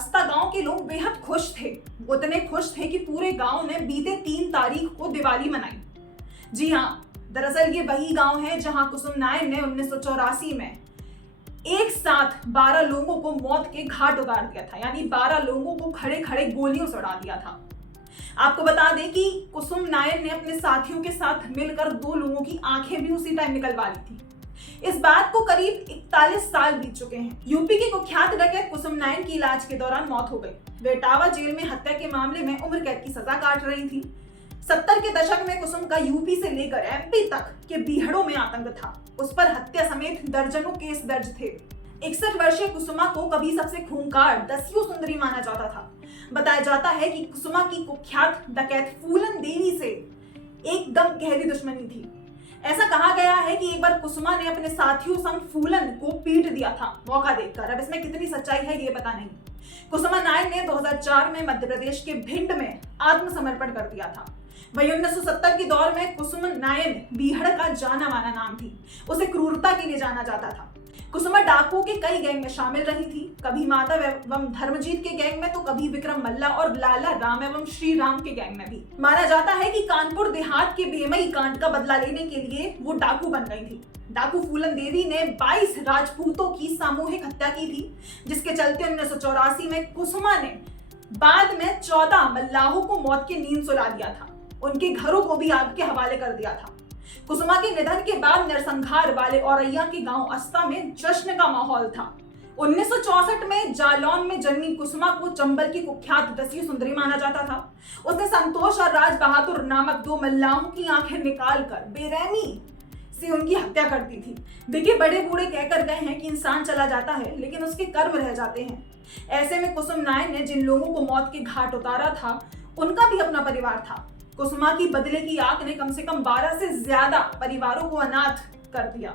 अस्ता गांव के लोग बेहद खुश थे। उतने खुश थे कि पूरे गांव ने बीते 3 तारीख को दिवाली मनाई। जी हाँ, दरअसल ये वही गांव है जहां कुसुम नायन ने 1984 में एक साथ 12 लोगों को मौत के घाट उतार दिया था, यानी 12 लोगों को खड़े खड़े गोलियों से उड़ा दिया था। आपको बता दें कि कुसुम नायन ने अपने साथियों के साथ मिलकर 2 लोगों की आंखें भी उसी टाइम निकलवा ली थी। इस बात को करीब 41 साल बीत चुके हैं। यूपी के कुख्यात डकैत कुसुम नायन की इलाज के दौरान मौत हो गई। वे इटावा जेल में हत्या के मामले में उम्र कैद की सजा काट रही थी। 70 के दशक में कुसुम का यूपी से लेकर एमपी तक के बीहड़ों में आतंक था। उस पर हत्या समेत दर्जनों केस दर्ज थे। 61 वर्षीय कुसुमा को कभी सबसे खूंखार दस्यु सुंदरी माना जाता था। बताया जाता है कि कुसुमा की कुख्यात डकैत फूलन देवी से एकदम गहरी दुश्मनी थी। ऐसा कहा गया है कि एक बार कुसुमा ने अपने साथियों संग फूलन को पीट दिया था मौका देखकर। अब इसमें कितनी सच्चाई है ये पता नहीं। कुसुमा नायन ने 2004 में मध्य प्रदेश के भिंड में आत्मसमर्पण कर दिया था। वही 1970 के दौर में कुसुम नायन बीहड़ का जाना माना नाम थी। उसे क्रूरता के लिए जाना जाता था। कुसुमा डाकुओं के कई गैंग में शामिल रही थी, कभी माधव एवं धर्मजीत के गैंग में तो कभी विक्रम मल्ला और लाला राम एवं श्री राम के गैंग में भी। माना जाता है कि कानपुर देहात के बेमई कांड का बदला लेने के लिए वो डाकू बन गई थी। डाकू फूलन देवी ने 22 राजपूतों की सामूहिक हत्या की थी, जिसके चलते 1984 में कुसुमा ने बाद में 14 मल्लाहों को मौत की नींद सुला दिया था। उनके घरों को भी आग के हवाले कर दिया था। कुसुमा के निधन के बाद नरसंहार वाले औरैया के गांव अस्ता में जश्न का माहौल था। 1964 में जालौन में जन्मी कुसुमा को चंबल की कुख्यात दस्यु सुंदरी माना जाता था। उसने संतोष और राज बहादुर नामक 2 मल्लाहों की आंखें निकालकर बेरहमी से उनकी हत्या कर दी थी। देखिए, बड़े बूढ़े कहकर गए हैं कि इंसान चला जाता है लेकिन उसके कर्म रह जाते हैं। ऐसे में कुसुम नायन ने जिन लोगों को मौत के घाट उतारा था, उनका भी अपना परिवार था। कुसुमा की बदले की आग ने कम से कम 12 से ज्यादा परिवारों को अनाथ कर दिया।